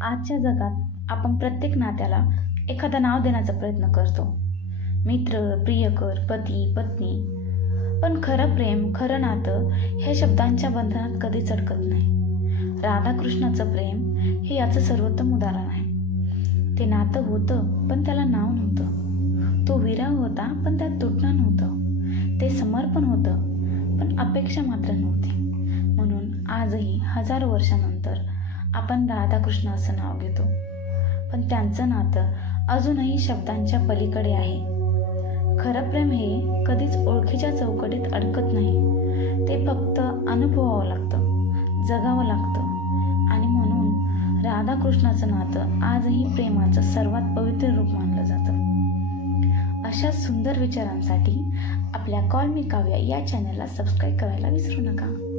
आजच्या जगात आपण प्रत्येक नात्याला एखादं नाव देण्याचा प्रयत्न करतो. मित्र प्रियकर पती पत्नी. पण खरं प्रेम खरं नातं हे शब्दांच्या बंधनात कधीच अडकत नाही. राधाकृष्णाचं प्रेम हे याचं सर्वोत्तम उदाहरण आहे. ते नातं होतं पण त्याला नाव नव्हतं. तो विरह होता पण त्यात तुटणं नव्हतं. ते समर्पण होतं पण अपेक्षा मात्र नव्हती. म्हणून आजही हजारो वर्षानंतर आपण राधाकृष्ण असं नाव घेतो. पण त्यांचं नातं अजूनही शब्दांच्या पलीकडे आहे. खरं प्रेम हे कधीच ओळखीच्या चौकटीत अडकत नाही. ते फक्त अनुभवावं लागतं जगावं लागतं. आणि म्हणून राधाकृष्णाचं नातं आजही प्रेमाचं सर्वात पवित्र रूप मानलं जातं. अशा सुंदर विचारांसाठी आपल्या कॉल मी काव्या या चॅनलला सबस्क्राईब करायला विसरू नका.